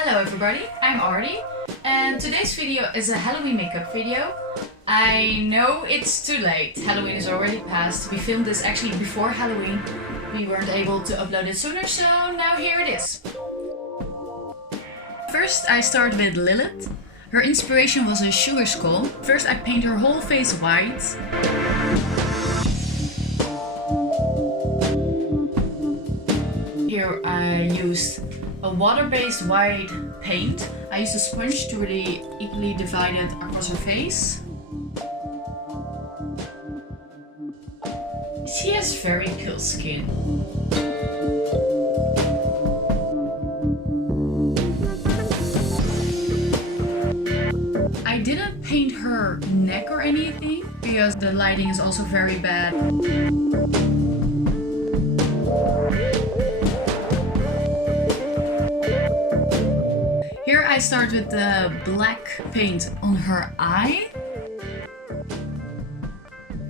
Hello everybody, I'm Arty, and today's video is a Halloween makeup video. I know it's too late, Halloween is already past. We filmed this actually before Halloween. We weren't able to upload it sooner, so now here it is. First I start with Lilith. Her inspiration was a sugar skull. First I paint her whole face white. Here I used a water-based white paint. I used a sponge to really equally divide it across her face. She has very pale skin. I didn't paint her neck or anything because the lighting is also very bad. Here I start with the black paint on her eye.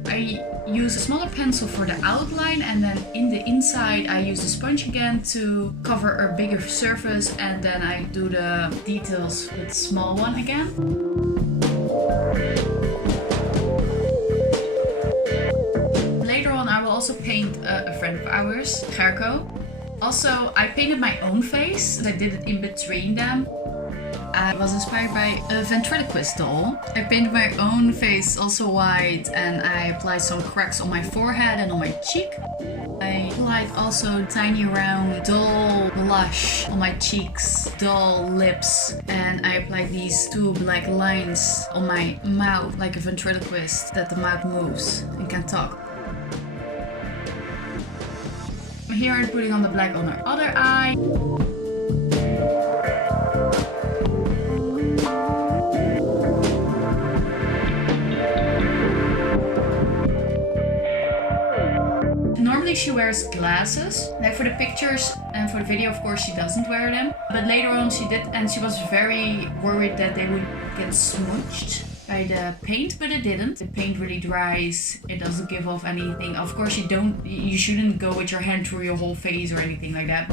I use a smaller pencil for the outline, and then in the inside I use the sponge again to cover a bigger surface, and then I do the details with small one again. Later on I will also paint a friend of ours, Gerco. Also, I painted my own face. I did it in between them. I was inspired by a ventriloquist doll. I painted my own face also white, and I applied some cracks on my forehead and on my cheek. I applied also tiny round doll blush on my cheeks, doll lips, and I applied these two black lines on my mouth like a ventriloquist, that the mouth moves and can talk. Here I'm putting on the black on her other eye. Normally she wears glasses, like for the pictures and for the video of course she doesn't wear them. But later on she did, and she was very worried that they would get smudged by the paint, but it didn't. The paint really dries, it doesn't give off anything. Of course you shouldn't go with your hand through your whole face or anything like that.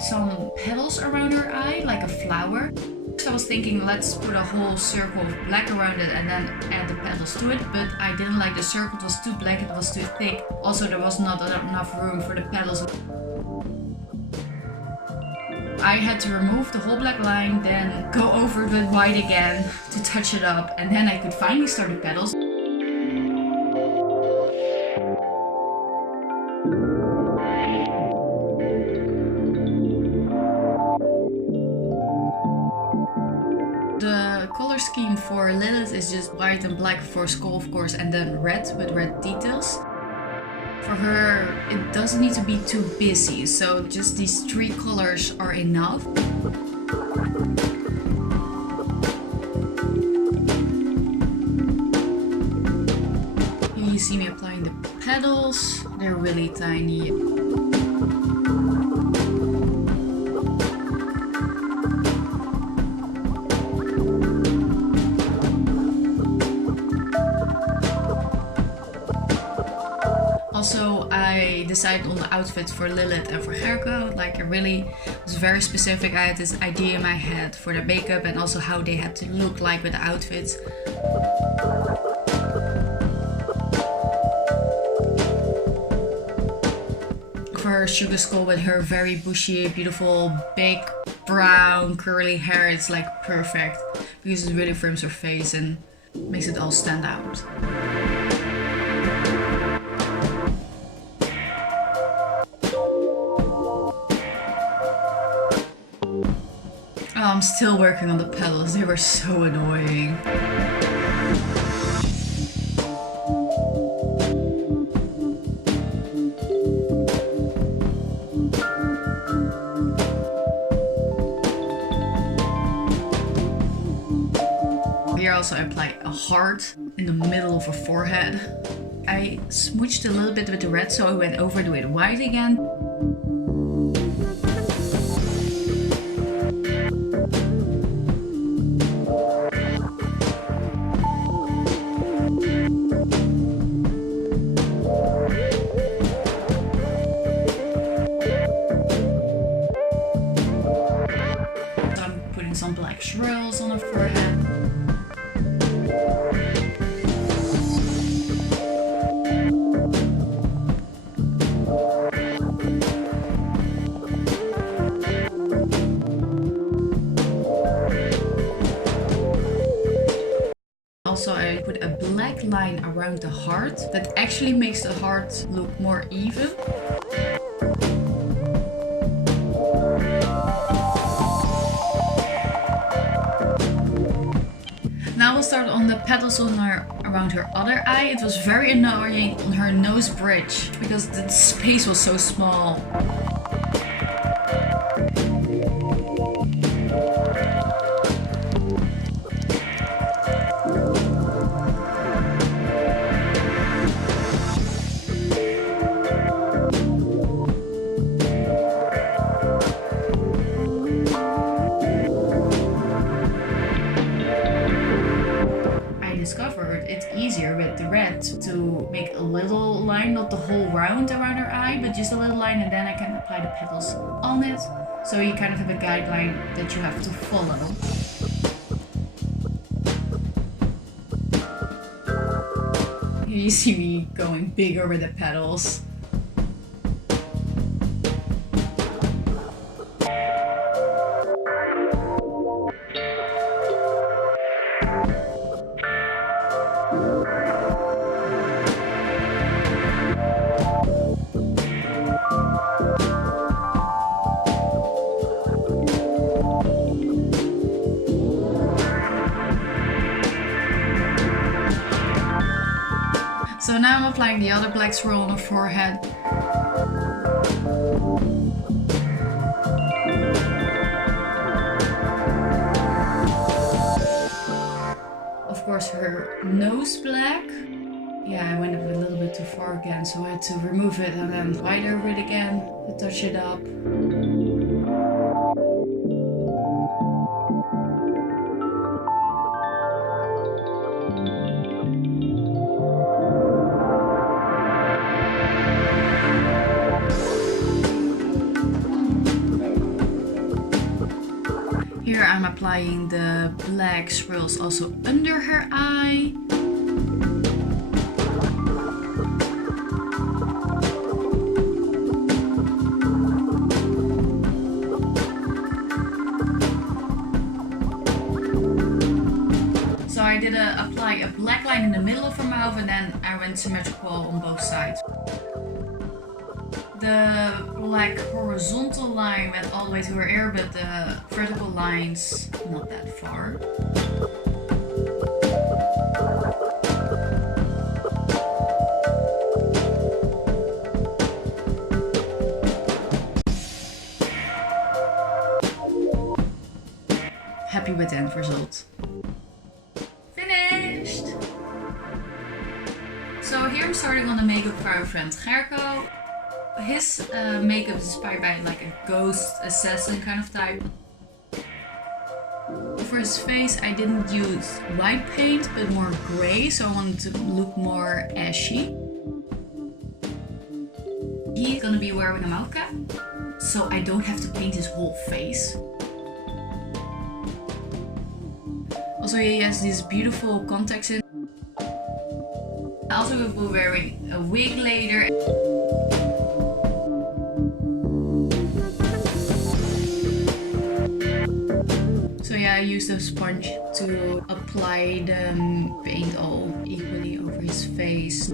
Some petals around her eye, like a flower. So I was thinking, let's put a whole circle of black around it and then add the petals to it, but I didn't like the circle, it was too black, it was too thick. Also there was not enough room for the petals. I had to remove the whole black line, then go over it with white again to touch it up, and then I could finally start the petals. The color scheme for Lilith is just white and black for skull, of course, and then red with red details. For her, it doesn't need to be too busy, so just these three colors are enough. Here you see me applying the petals. They're really tiny. Also, I decided on the outfits for Lilith and for Gerco. Like, I really was very specific. I had this idea in my head for the makeup and also how they had to look like with the outfits. For her sugar skull with her very bushy, beautiful, big, brown, curly hair, it's like perfect because it really frames her face and makes it all stand out. Oh, I'm still working on the petals, they were so annoying. Here also I apply a heart in the middle of her forehead. I smooched a little bit with the red, so I went over to it white again. black swirls on her forehead. Also, I put a black line around the heart that actually makes the heart look more even. Now we'll start on the petals on around her other eye. It was very annoying on her nose bridge because the space was so small. Discovered it's easier with the red to make a little line, not the whole round around her eye, but just a little line, and then I can apply the petals on it. So you kind of have a guideline that you have to follow. Here you see me going bigger with the petals. So now I'm applying the other black swirl on her forehead. Of course, her nose black. Yeah, I went a little bit too far again, so I had to remove it and then white over it again to touch it up. Here I'm applying the black swirls also under her eye. So I did apply a black line in the middle of her mouth, and then I went symmetrical on both sides. The black horizontal line went all the way to her ear, but the vertical lines not that far. Happy with the end result. Finished! So here I'm starting on the makeup for our friend Gerco. His makeup is inspired by like a ghost assassin kind of type. For his face I didn't use white paint but more grey, so I wanted to look more ashy. He's gonna be wearing a mouth cap, so I don't have to paint his whole face. Also he has these beautiful contacts in. I also will be wearing a wig later. So yeah, I used a sponge to apply the paint all equally over his face.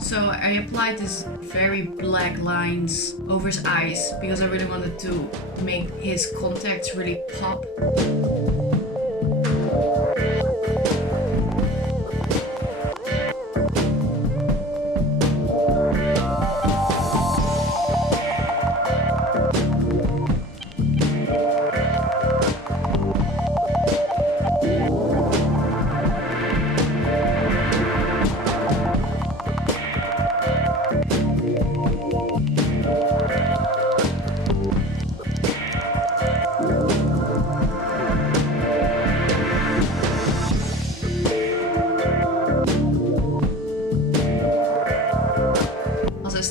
So I applied this very black lines over his eyes because I really wanted to make his contacts really pop.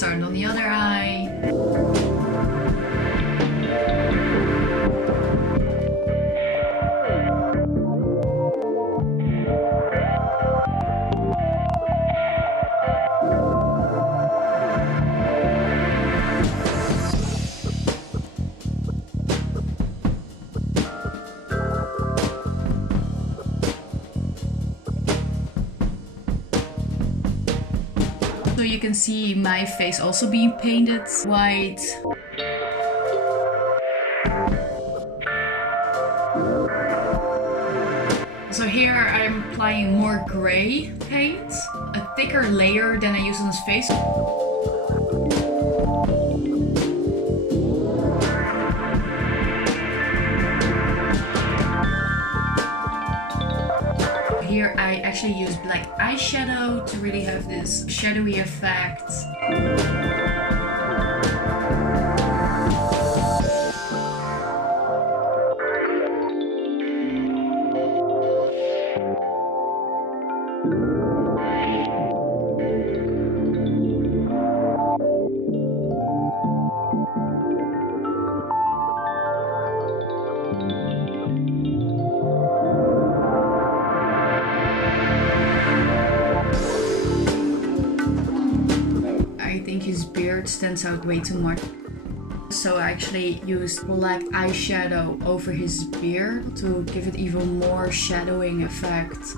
started on the other eye. So you can see my face also being painted white. So here I'm applying more gray paint, a thicker layer than I use on his face. Here I actually use black eyeshadow to really have this shadowy effect. I think his beard stands out way too much. So I actually used black eyeshadow over his beard to give it even more shadowing effect.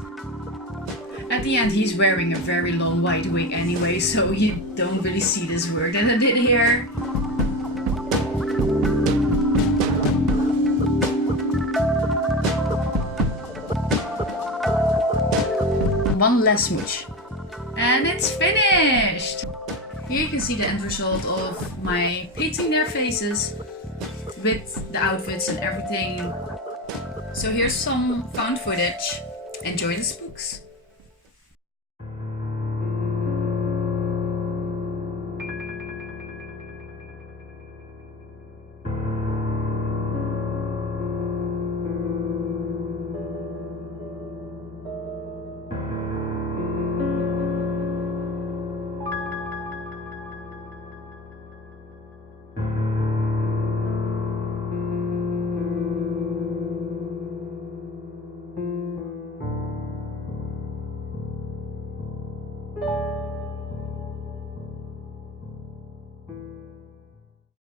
At the end he's wearing a very long white wig anyway, so you don't really see this work that I did here. One last smooch. And it's finished! Here you can see the end result of my painting their faces with the outfits and everything. So here's some found footage. Enjoy the spoon.